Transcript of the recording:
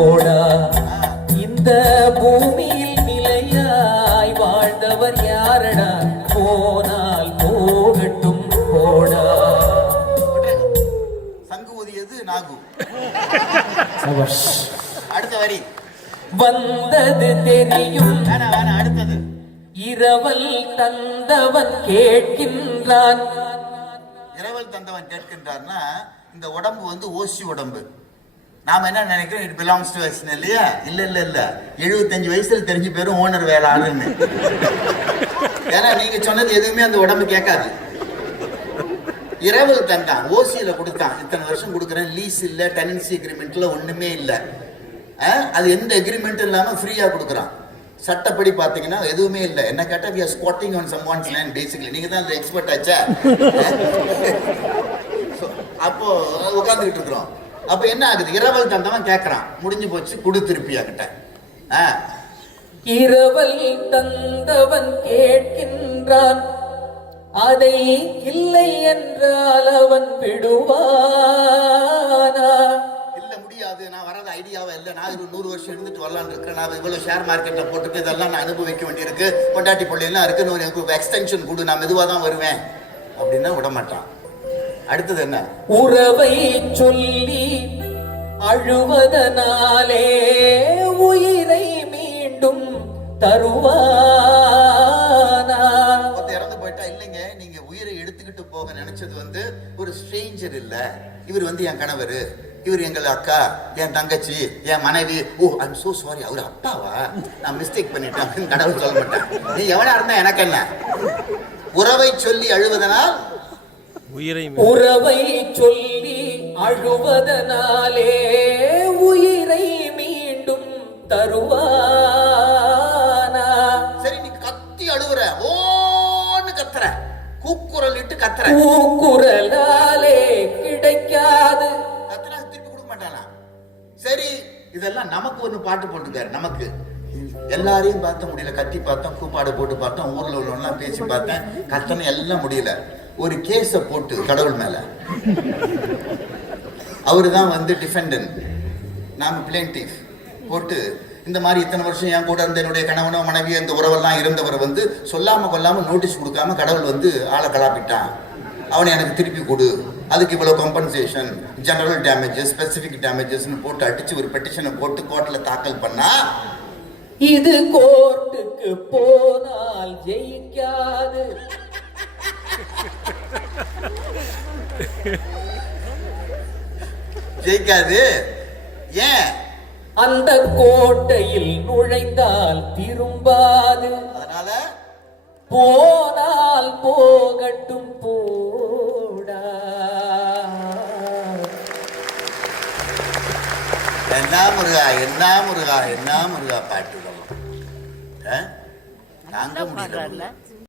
போடா இந்த பூமியில் நிலையாய் வாழ்ந்தவர் யாரடா போனால் போகட்டும் போடா சங்கு ஊதியது நாகு அடுத்த வரி வந்தது தெரியும் அடுத்தது இரவல் தந்தவன் கேட்கின்றான் இரவல் தந்தவன் கேட்கின்றான்னா இந்த உடம்பு வந்து ஓசி உடம்பு நாம் என்ன நினைக்கிறோம் இட் பிலாங்ஸ் டு அஸ்னு இல்லையா இல்ல இல்ல இல்ல எழுபத்தஞ்சு வயசுல தெரிஞ்சு பேரும் ஓனர் வேலை ஆளுன்னு ஏன்னா நீங்க சொன்னது எதுவுமே அந்த உடம்பு கேட்காது இரவல் தந்தான் ஓசியில கொடுத்தான் இத்தனை வருஷம் கொடுக்குறேன் லீஸ் இல்லை டெனன்சி அக்ரிமெண்ட்ல ஒண்ணுமே இல்லை அது எந்த அக்ரிமெண்ட் இல்லாமல் ஃப்ரீயா கொடுக்குறான் சட்டப்படி பார்த்தீங்கன்னா எதுவுமே இல்லை என்ன கேட்டால் we are squatting on someone's land basically நீங்கள் தான் அந்த எக்ஸ்பர்ட் ஆச்சா அப்போ உட்காந்துக்கிட்டு இருக்கிறோம் அப்போ என்ன ஆகுது இரவல் தந்தவன் கேட்குறான் முடிஞ்சு போச்சு குடு திருப்பி என்கிட்ட ஆ இரவல் தந்தவன் கேட்கின்றான் அதை இல்லை என்றால் அவன் விடுவானா இல்லை முடியாது நான் வரது ஐடியாவை இல்லை நான் ஒரு நூறு வருஷம் இருந்துட்டு வரலான்னு இருக்கேன் நான் இவ்வளோ ஷேர் மார்க்கெட்டில் போட்டுட்டு இதெல்லாம் நான் அனுபவிக்க வேண்டியிருக்கு பொண்டாட்டி பிள்ளைலாம் இருக்குன்னு ஒரு எனக்கு எக்ஸ்டென்ஷன் கொடு நான் மெதுவாக தான் வருவேன் அப்படின்னா விட மாட்டான் அடுத்தது என்ன உறவை சொல்லி அழுவதனாலே உயிரை மீண்டும் தருவானா இறந்து போயிட்டா இல்லைங்க நீங்க உயிரை எடுத்துக்கிட்டு போக நினைச்சது வந்து ஒரு ஸ்ட்ரேஞ்சர் இல்ல இவர் வந்து என் கணவர் இவர் எங்கள் அக்கா என் தங்கச்சி என் மனைவி ஓ ஐம் சோ சாரி அவர் அப்பாவா நான் மிஸ்டேக் பண்ணிட்டேன் கடவுள் சொல்ல மாட்டேன் நீ எவனா இருந்தா எனக்கு என்ன உறவை சொல்லி அழுவதனால் உயிரை உறவை சொல்லி அழுவதனாலே உயிரை மீண்டும் தருவானா சரி நீ கத்தி அழுவுற ஓன்னு கத்துற கூக்குரல் இட்டு கத்துற கூக்குரலாலே கிடைக்காது கத்துனா திருப்பி கொடுக்க மாட்டானா சரி இதெல்லாம் நமக்கு ஒண்ணு பாட்டு போட்டுக்காரு நமக்கு எல்லாரையும் பார்த்த முடியல கத்தி பார்த்தோம் கூப்பாடு போட்டு பார்த்தோம் ஊர்ல உள்ளவங்களாம் பேசி பார்த்தேன் கத்தனை எல்லாம் முடியல ஒரு கேஸை போட்டு கடவுள் மேல அவர் தான் வந்து டிஃபெண்டன் நாம் பிளேன்டிஃப் போட்டு இந்த மாதிரி இத்தனை வருஷம் என் கூட இருந்த என்னுடைய கணவனோ மனைவி இந்த உறவெல்லாம் இருந்தவர் வந்து சொல்லாமல் கொல்லாமல் நோட்டீஸ் கொடுக்காம கடவுள் வந்து ஆளை கலாப்பிட்டான் அவனை எனக்கு திருப்பி கொடு அதுக்கு இவ்வளோ கம்பன்சேஷன் ஜெனரல் டேமேஜஸ் ஸ்பெசிஃபிக் டேமேஜஸ்னு போட்டு அடித்து ஒரு பெட்டிஷனை போட்டு கோர்ட்டில் தாக்கல் பண்ணா இது கோர்ட்டுக்கு போனால் ஜெயிக்காது ஜெயிக்காது ஏன் அந்த கோட்டையில் நுழைந்தால் திரும்பாது அதனால போனால் போகட்டும் போடா என்ன முருகா என்ன முருகா என்ன முருகா பாட்டு நாங்க முடியல